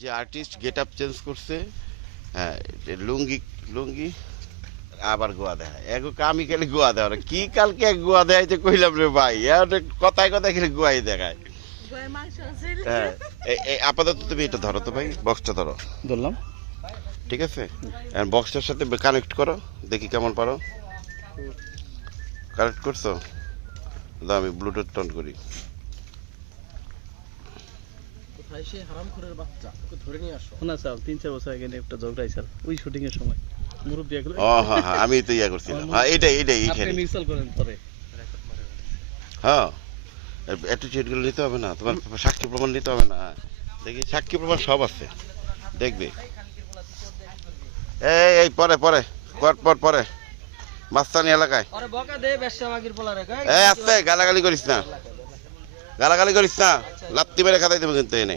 যে artist get up change করছে, হ্যাঁ লুঙ্গি লুঙ্গি আবার গোয়া দেয় এগো কামি খালি গোয়া দেওয়া কি কালকে এক গোয়া দেয় যে কইলাম রে ভাই কথায় কথায় খালি গোয়াই দেখায়। হ্যাঁ আপাতত তুমি এটা ধরো তো ভাই, বক্সটা ধরো। ধরলাম। ঠিক আছে, বক্সটার সাথে কানেক্ট করো, দেখি কেমন পারো। কানেক্ট করছো? দাও আমি ব্লুটুথ অন করি। শোনা স্যার 3-4 বছর আগে একটা ঝগড়া স্যার ওই শুটিং এর সময় মুরব্বি এগুলো। ও হ্যাঁ হ্যাঁ আমি তো ইয়া করছিলাম, হ্যাঁ এটাই আপনি মিক্সাল করেন পরে। হ্যাঁ অ্যাটিটিউডগুলো নিতে হবে না, তোমার সাক্ষী প্রমাণ নিতে হবে না। দেখি সাক্ষী প্রমাণ সব আছে, দেখবে। এই পরে পরে পরে মাস্তানি এলাকায় আস্তে গালাগালি করিস না, গালাগালি করিস না, লাত্তি মেরে খাতাই দেবো কিন্তু এনে।